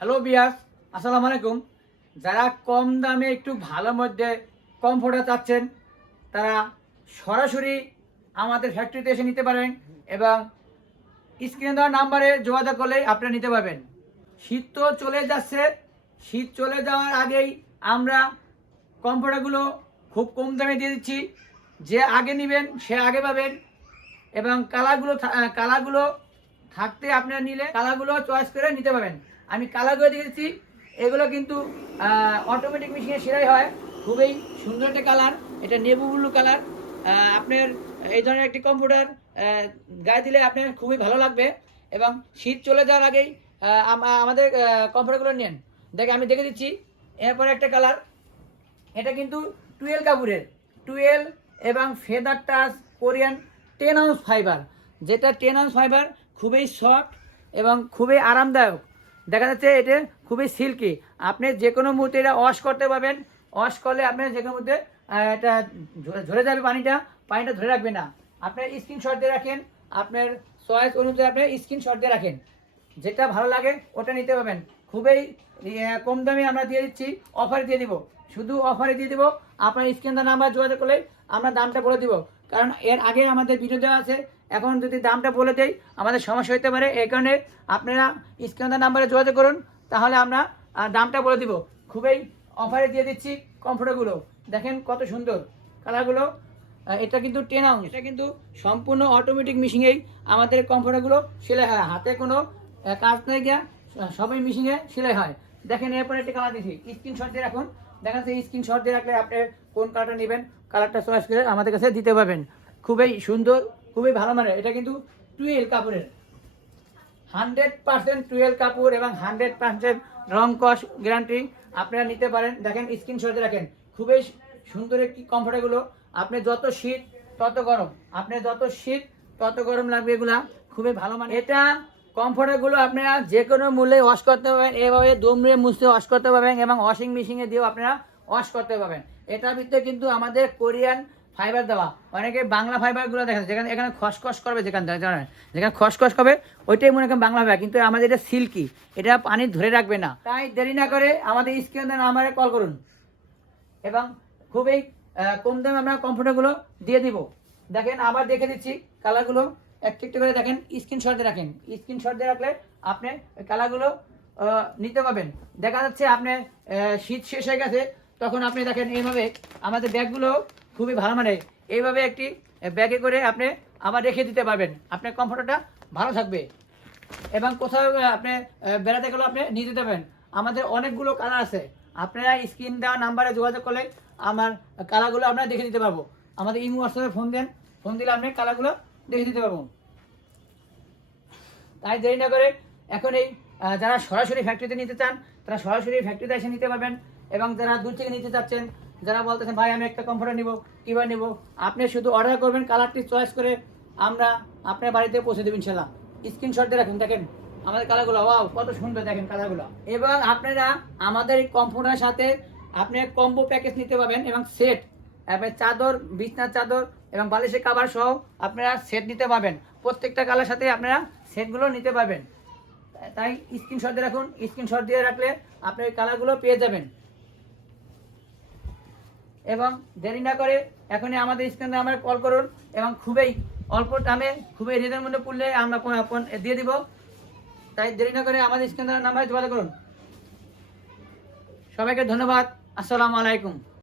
Hello বিয়াস আসসালামু আলাইকুম যারা কম দামে একটু ভালো মধ্যে কমফোর্টার চাচ্ছেন, তারা সরাসরি আমাদের ফ্যাক্টরিতে এসে নিতে পারেন এবং স্ক্রিনে দেওয়া নাম্বারে যোগাযোগ করলেই আপনি নিতে পারবেন। শীত তো চলে যাচ্ছে। শীত চলে যাওয়ার আগেই আমরা কমফোর্টারগুলো খুব কম দামে দিয়ে দিচ্ছি। যে আগে নেবেন, সে আগে পাবেন এবং কালারগুলো কালারগুলো থাকতে আপনারা নিলে কালারগুলো চয়েস করে নিতে পারবেন। আমি কালারগুলো দিয়েছি। এগুলো কিন্তু অটোমেটিক মেশিনে সেরাই হয়। খুবই সুন্দর একটা কালার এটা নেবু ব্লু কালার আপনার এই ধরনের একটি কম্পিউটার গায়ে দিলে আপনার খুবই ভালো লাগবে। এবং শীত চলে যাওয়ার আগেই আমাদের কম্পিউটারগুলো নেন। দেখে আমি দেখে দিচ্ছি। এরপরে একটা কালার এটা কিন্তু টুয়েল কাপুরের টুয়েল এবং feather touch Korean ten ounce fibre. যেটা টেন আউন্স ফাইবার খুবই সফট এবং খুবই আরামদায়ক। দেখা যাচ্ছে এটা খুবই সিল্কি। আপনি যে কোনো মুহূর্তে এটা ওয়াশ করতে পারবেন। ওয়াশ করলে আপনার যে কোনো মুহূর্তে এটা ঝরে- যাবে পানিটা। পানিটা ধরে রাখবে না। আপনার স্ক্রিনশট দিয়ে রাখেন। আপনার চয়েস অনুযায়ী আপনি স্ক্রিনশট দিয়ে রাখেন। যেটা ভালো লাগে ওটা নিতে পারবেন। খুবই ইয়ে, কম দামে আমরা দিয়ে দিচ্ছি। অফারে দিয়ে দিব। শুধু অফারে দিয়ে দিব। আপনার স্ক্রিন নাম্বার যোগাযোগ করলে আমরা দামটা বলে দিব। কারণ এর আগে আমাদের ভিডিও দেওয়া আছে। এখন যদি দামটা বলে দেই, আমাদের সমস্যা হতে পারে এই কারণে আপনারা স্ক্রিন নাম্বারে যোগাযোগ করুন, তাহলে আমরা দামটা বলে দিব। খুবই অফারে দিয়ে দিচ্ছি কমফোর্টগুলো দেখেন কত সুন্দর কালারগুলো। এটা কিন্তু টেন আউন্স এটা কিন্তু সম্পূর্ণ অটোমেটিক মেশিনেই আমাদের কমফোর্টারগুলো সেলাই হয়। হাতে কোনো কাজ নেই গিয়া সবই মেশিনে সেলাই হয়। দেখেন এরপরে একটা কালার দিচ্ছি স্ক্রিনশট দিয়ে রাখুন। দেখেন সেই স্ক্রিনশট দিয়ে রাখলে আপনি কোন কালারটা নেবেন কালারটা চয়েস করে আমাদের কাছে দিতে পারবেন। খুবই সুন্দর, খুবই ভালো মানে এটা কিন্তু টুয়েল কাপড়ের। হান্ড্রেড পার্সেন্ট টুয়েল কাপড় এবং হান্ড্রেড পার্সেন্ট রং কস গ্যারান্টি আপনারা নিতে পারেন। দেখেন স্ক্রিনশটে রাখেন। খুবই সুন্দর একটি কমফোর্টেগুলো আপনি যত শীত, তত গরম। আপনি যত শীত, তত গরম লাগবে এগুলা। খুবই ভালো মানে এটা কমফোর্টেগুলো আপনারা যে কোনো মূল্যে ওয়াশ করতে পারবেন। এভাবে দমড়ে মুছতে ওয়াশ করতে পারবেন এবং ওয়াশিং মেশিনে দিয়েও আপনারা ওয়াশ করতে পারবেন। এটার ভিতরে কিন্তু আমাদের কোরিয়ান ফাইবার দেওয়া। অনেকে বাংলা ফাইবারগুলো দেখা যায় যেখানে এখানে খসখস করবে যেখানে জানেন? যেখানে খসখস করবে, ওইটাই মনে করেন বাংলা ফাইবার কিন্তু আমাদের এটা সিল্কি এটা পানি ধরে রাখবে না। তাই দেরি না করে আমাদের স্ক্রিন নাম্বারে কল করুন। এবং খুবই কম দামে আমরা কমফোর্টারগুলো দিয়ে দিব। দেখেন, আবার দেখে দিচ্ছি কালারগুলো একটু একটু করে দেখেন স্ক্রিনশট দিয়ে রাখেন। স্ক্রিনশট দিয়ে রাখলে আপনি কালারগুলো নিতে পারবেন। দেখা যাচ্ছে আপনি শীত শেষ হয়ে গেছে তখন আপনি দেখেন, এইভাবে আমাদের ব্যাগগুলো খুবই ভালো মানে এইভাবে একটি ব্যাগে করে আপনি আবার রেখে দিতে পারবেন। আপনার কমফোর্টারটা ভালো থাকবে। এবং কোথাও আপনি বেড়াতে গেলেও আপনি নিয়ে যেতে পারেন। আমাদের অনেকগুলো কালার আছে। আপনারা স্ক্রিন দেওয়া নাম্বারে যোগাযোগ করলে আমার কালারগুলো আপনারা দেখে দিতে পারব। আমাদের ইমো হোয়াটসঅ্যাপে ফোন দেন। ফোন দিলে আপনি কালারগুলো দেখে দিতে পারব। তাই দেরি না করে এখন এই যারা সরাসরি ফ্যাক্টরিতে নিতে চান, তারা সরাসরি ফ্যাক্টরিতে এসে নিতে পারবেন। এবং যারা দূর থেকে নিতে চাচ্ছেন, যারা বলতেছেন, ভাই, আমি একটা কমফোর্টার নিব কীভাবে নিব? আপনি শুধু অর্ডার করবেন কালারটি চয়েস করে আমরা আপনার বাড়িতে পৌঁছে দেবেন ইনশাল্লাহ স্ক্রিনশট দিয়ে রাখুন, দেখেন, আমাদের কালারগুলো ওয়াও কত সুন্দর, দেখেন কালারগুলো এবং আপনারা আমাদের এই সাথে আপনি কম্বো প্যাকেজ নিতে পারবেন এবং সেট এবং চাদর বিছনার চাদর এবং বালিশের কাভার সহ আপনারা সেট নিতে পারবেন। প্রত্যেকটা কালার সাথে আপনারা সেটগুলো নিতে পারবেন। তাই স্ক্রিনশট দিয়ে রাখুন স্ক্রিনশট দিয়ে রাখলে আপনি কালারগুলো পেয়ে যাবেন। এবং দেরি না করে এখনই আমাদের স্ক্রিনে আমার কল করুন এবং খুবই অল্প দামে খুবই মধ্যে পড়লে আমরা দিয়ে দিব। তাই দেরি না করে আমাদের স্ক্রিনে নাম্বারে যোগাযোগ করুন। সবাইকে ধন্যবাদ। আসসালামু আলাইকুম।